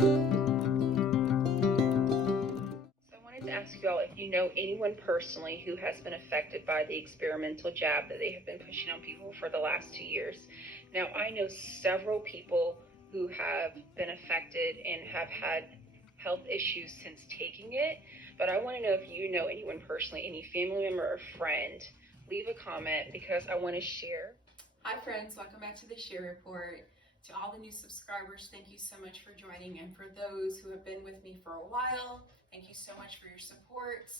So I wanted to ask you all if you know anyone personally who has been affected by the experimental jab that they have been pushing on people for the last 2 years. Now, I know several people who have been affected and have had health issues since taking it, but I want to know if you know anyone personally, any family member or friend. Leave a comment because I want to share. Hi friends, welcome back to the Share Report. To all the new subscribers, thank you so much for joining, and for those who have been with me for a while, thank you so much for your support.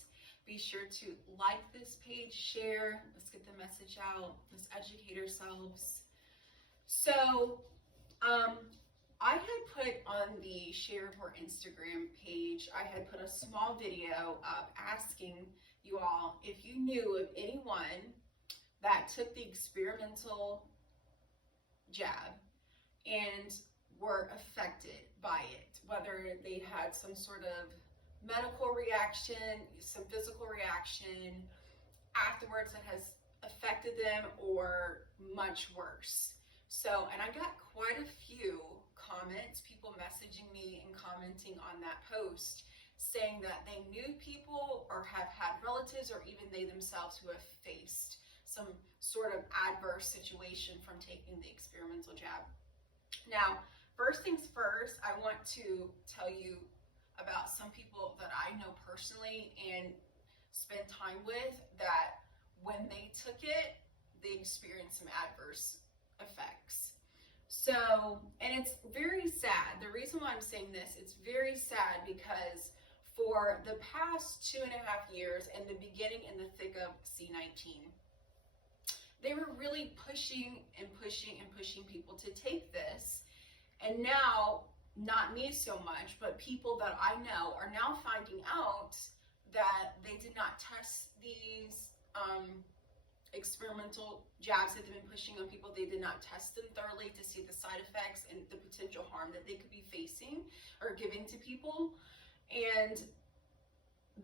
Be sure to like this page, share, let's get the message out, let's educate ourselves. So, I had put on the Share Report Instagram page, I had put a small video up asking you all if you knew of anyone that took the experimental jab and were affected by it, whether they had some sort of medical reaction, some physical reaction afterwards that has affected them, or much worse. So, and I got quite a few comments, people messaging me and commenting on that post saying that they knew people or have had relatives or even they themselves who have faced some sort of adverse situation from taking the experimental jab. Now, first things first, I want to tell you about some people that I know personally and spent time with that when they took it, they experienced some adverse effects. So, and it's very sad. The reason why I'm saying this, it's very sad because for the past 2.5 years and the beginning in the thick of C19, they were really pushing and pushing and pushing people to take this. And now, not me so much, but people that I know are now finding out that they did not test these experimental jabs that they've been pushing on people. They did not test them thoroughly to see the side effects and the potential harm that they could be facing or giving to people. And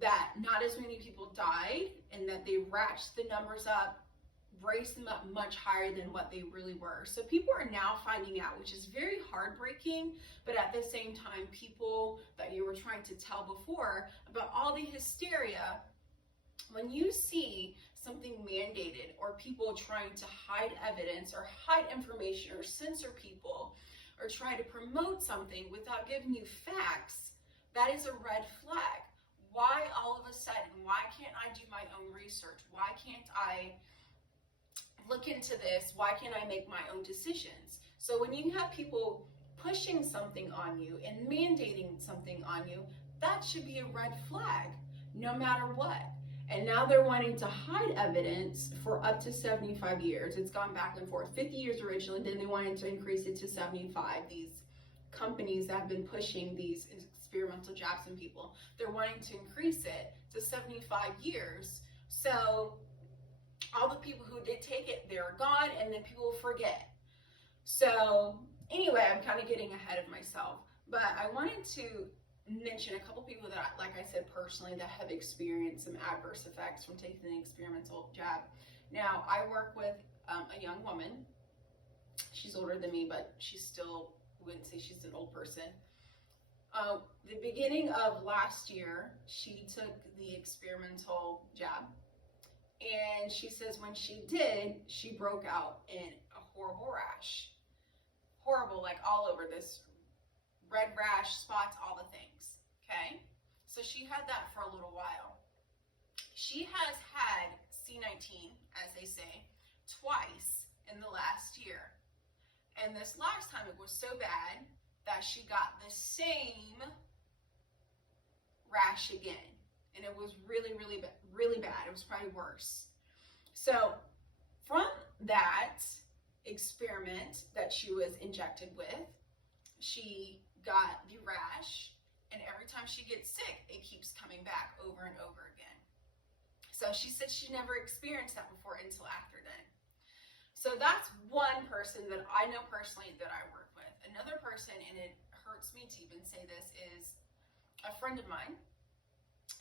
that not as many people died, and that they ratcheted the numbers up, raised them up much higher than what they really were. So people are now finding out, which is very heartbreaking, but at the same time, people that you were trying to tell before about all the hysteria, when you see something mandated or people trying to hide evidence or hide information or censor people or try to promote something without giving you facts, that is a red flag. Why all of a sudden? Why can't I do my own research? Why can't I look into this? Why can't I make my own decisions? So when you have people pushing something on you and mandating something on you, that should be a red flag, no matter what. And now they're wanting to hide evidence for up to 75 years. It's gone back and forth. 50 years originally, then they wanted to increase it to 75. These companies that have been pushing these experimental jabs in people, they're wanting to increase it to 75 years. So all the people who did take it, they're gone, and then people forget. So anyway, I'm kind of getting ahead of myself, but I wanted to mention a couple people that, like I said, personally, that have experienced some adverse effects from taking the experimental jab. Now, I work with a young woman. She's older than me, but she's still, wouldn't say she's an old person. The beginning of last year, she took the experimental jab. And she says when she did, she broke out in a horrible rash. Horrible, like all over, this red rash, spots, all the things, okay? So she had that for a little while. She has had C19, as they say, twice in the last year. And this last time it was so bad that she got the same rash again. And it was really, really, really bad. It was probably worse. So from that experiment that she was injected with, she got the rash, and every time she gets sick, it keeps coming back over and over again. So she said she never experienced that before until after then. So that's one person that I know personally that I work with. Another person, and it hurts me to even say this, is a friend of mine.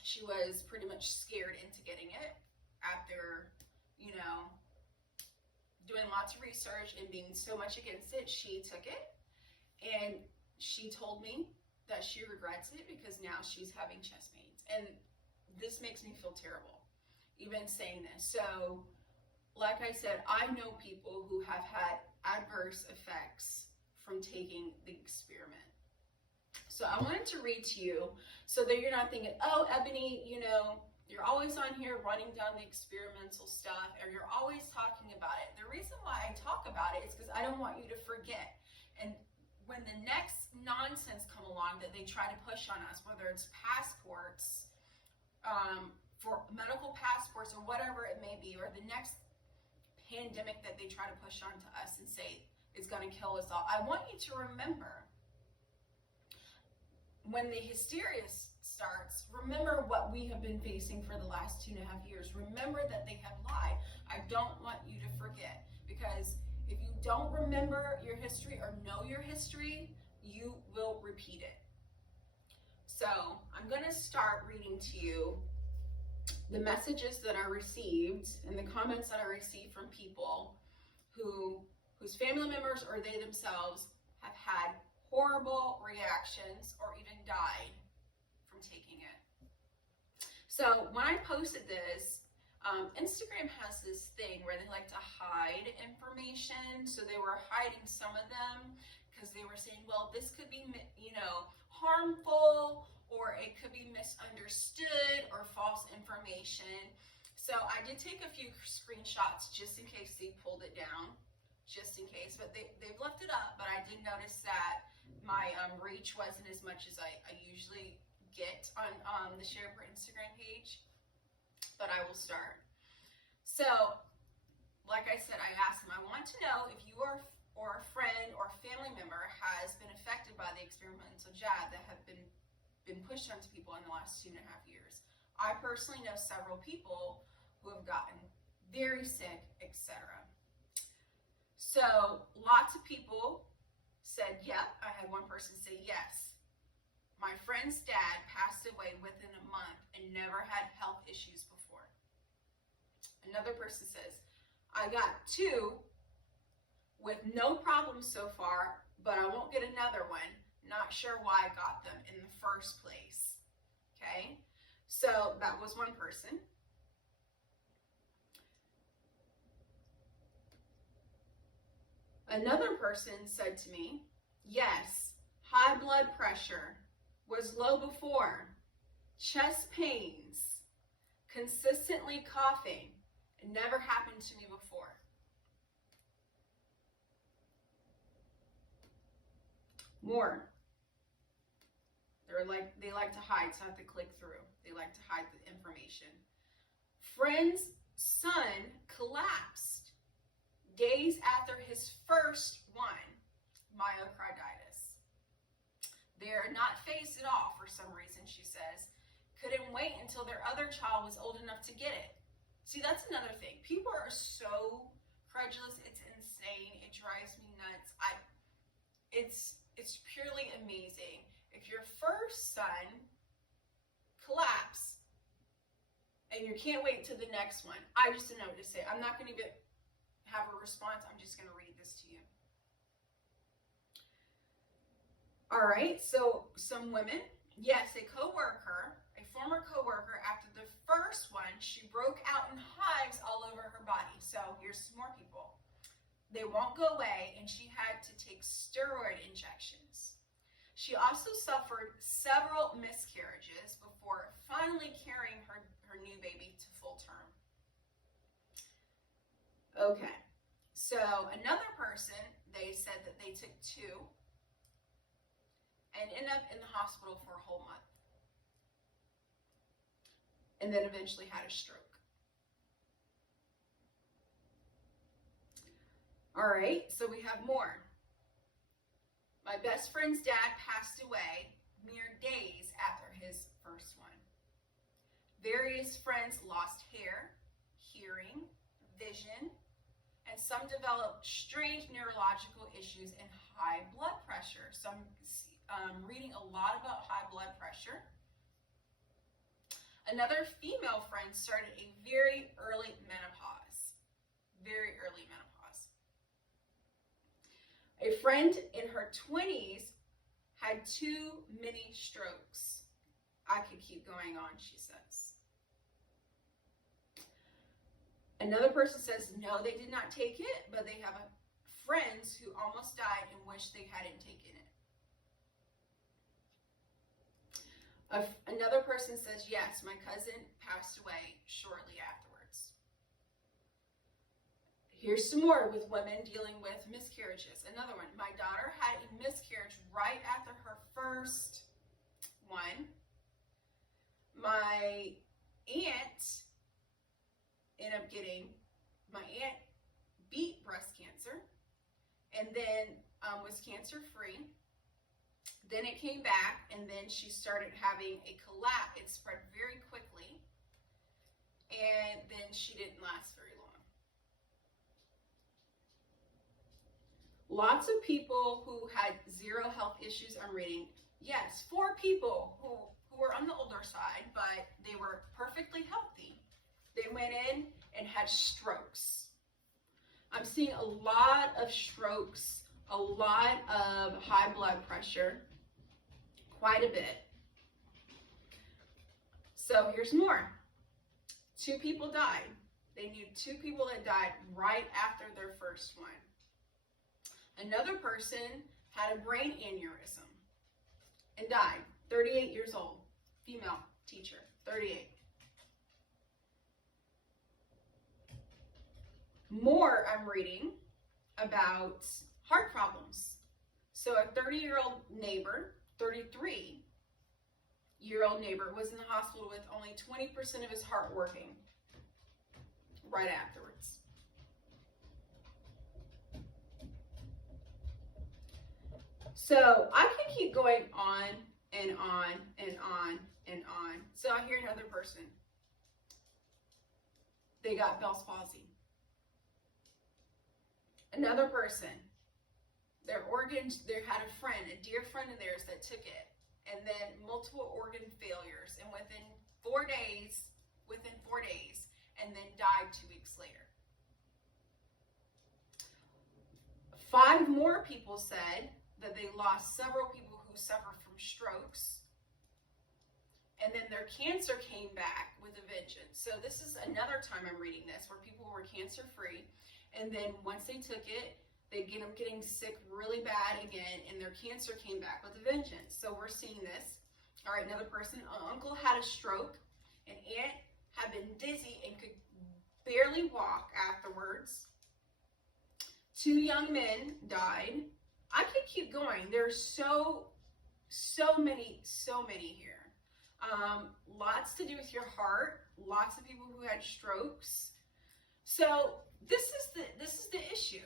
She was pretty much scared into getting it after, doing lots of research and being so much against it. She took it, and she told me that she regrets it because now she's having chest pains. And this makes me feel terrible, even saying this. So, like I said, I know people who have had adverse effects from taking the experiment. So I wanted to read to you so that you're not thinking, oh, Ebony, you know, you're always on here running down the experimental stuff, or you're always talking about it. The reason why I talk about it is because I don't want you to forget. And when the next nonsense come along that they try to push on us, whether it's passports, for medical passports or whatever it may be, or the next pandemic that they try to push onto us and say is going to kill us all, I want you to remember, when the hysteria starts, remember what we have been facing for the last 2.5 years. Remember that they have lied. I don't want you to forget, because if you don't remember your history or know your history, you will repeat it. So I'm going to start reading to you the messages that I received and the comments that I received from people whose family members or they themselves have had horrible reactions or even died from taking it. So when I posted this, Instagram has this thing where they like to hide information. So they were hiding some of them because they were saying, well, this could be, harmful, or it could be misunderstood or false information. So I did take a few screenshots just in case they pulled it down, just in case, but they've left it up. But I did notice that my reach wasn't as much as I usually get on the Share Per Instagram page, but I will start. So, like I said, I asked them, I want to know if you or a friend or family member has been affected by the experimental jab that have been pushed onto people in the last 2.5 years. I personally know several people who have gotten very sick, etc. So lots of people said, yep. I had one person say, yes. My friend's dad passed away within a month and never had health issues before. Another person says, I got 2 with no problems so far, but I won't get another one. Not sure why I got them in the first place. Okay, so that was one person. Another person said to me, yes, high blood pressure, was low before, chest pains, consistently coughing. It never happened to me before. More. They like to hide, so I have to click through. They like to hide the information. Friend's son collapsed days after his first one, myocarditis. They're not phased at all for some reason, she says. Couldn't wait until their other child was old enough to get it. See, that's another thing. People are so credulous. It's insane. It drives me nuts. It's purely amazing. If your first son collapsed and you can't wait till the next one, I just didn't know what to say. I'm not going to even have a response. I'm just going to read this to you. All right, so some women, yes, a former coworker, after the first one, she broke out in hives all over her body. So here's some more people. They won't go away, and she had to take steroid injections. She also suffered several miscarriages before finally carrying her new baby to full term. Okay, so another person, they said that they took 2 and ended up in the hospital for a whole month, and then eventually had a stroke. All right, so we have more. My best friend's dad passed away mere days after his first one. Various friends lost hair, hearing, vision, and some developed strange neurological issues and high blood pressure. So I'm reading a lot about high blood pressure. Another female friend started a very early menopause. Very early menopause. A friend in her 20s had too many strokes. I could keep going on, she says. Another person says, no, they did not take it, but they have friends who almost died and wish they hadn't taken it. Another person says, yes, my cousin passed away shortly afterwards. Here's some more with women dealing with miscarriages. Another one, my daughter had a miscarriage right after her first one. My aunt beat breast cancer and then was cancer free. Then it came back, and then she started having a collapse. It spread very quickly, and then she didn't last very long. Lots of people who had zero health issues, I'm reading. Yes, 4 people who were on the older side, but they were perfectly healthy. They went in and had strokes. I'm seeing a lot of strokes, a lot of high blood pressure, quite a bit. So here's more. 2 people died. They knew 2 people that died right after their first one. Another person had a brain aneurysm and died, 38 years old, female teacher, 38. More I'm reading about heart problems. So a 30-year-old neighbor, 33-year-old neighbor was in the hospital with only 20% of his heart working right afterwards. So I can keep going on and on and on and on. So I hear another person. They got Bell's palsy. Another person, their organs, they had a friend, a dear friend of theirs that took it, and then multiple organ failures, and within 4 days, and then died 2 weeks later. 5 more people said that they lost several people who suffered from strokes, and then their cancer came back with a vengeance. So this is another time I'm reading this where people were cancer free, and then once they took it, they'd get them getting sick really bad again, and their cancer came back with a vengeance. So we're seeing this. All right, another person, an uncle had a stroke, an aunt had been dizzy and could barely walk afterwards. 2 young men died. I could keep going. There's so many here. Lots to do with your heart. Lots of people who had strokes. So this is the issue.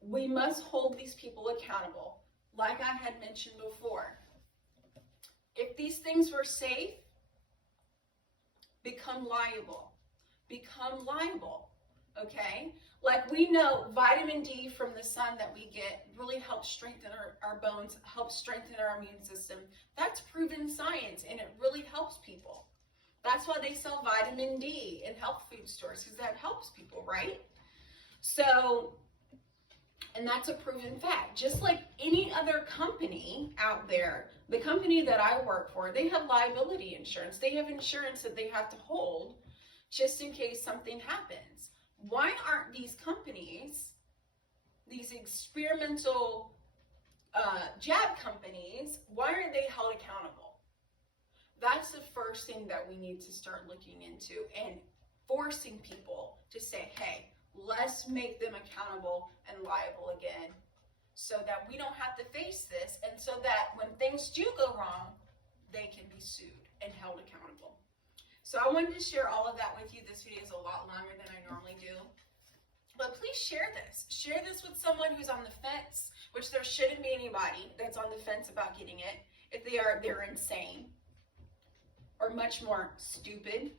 We must hold these people accountable. Like I had mentioned before, if these things were safe, become liable. Okay? Like we know vitamin D from the sun that we get really helps strengthen our bones, helps strengthen our immune system. That's proven science, and it really helps people. That's why they sell vitamin D in health food stores, because that helps people, right? So, and that's a proven fact. Just like any other company out there, the company that I work for, they have liability insurance. They have insurance that they have to hold just in case something happens. Why aren't these companies, these experimental jab companies, why aren't they held accountable? That's the first thing that we need to start looking into and forcing people to say, hey, let's make them accountable and liable again so that we don't have to face this, and so that when things do go wrong, they can be sued and held accountable. So I wanted to share all of that with you. This video is a lot longer than I normally do. But please share this. Share this with someone who's on the fence, which there shouldn't be anybody that's on the fence about getting it. If they are, they're insane or much more stupid.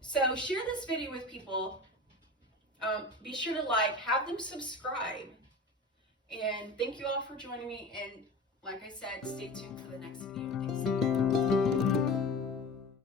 So share this video with people. Be sure to like, have them subscribe. And thank you all for joining me. And like I said, stay tuned for the next video.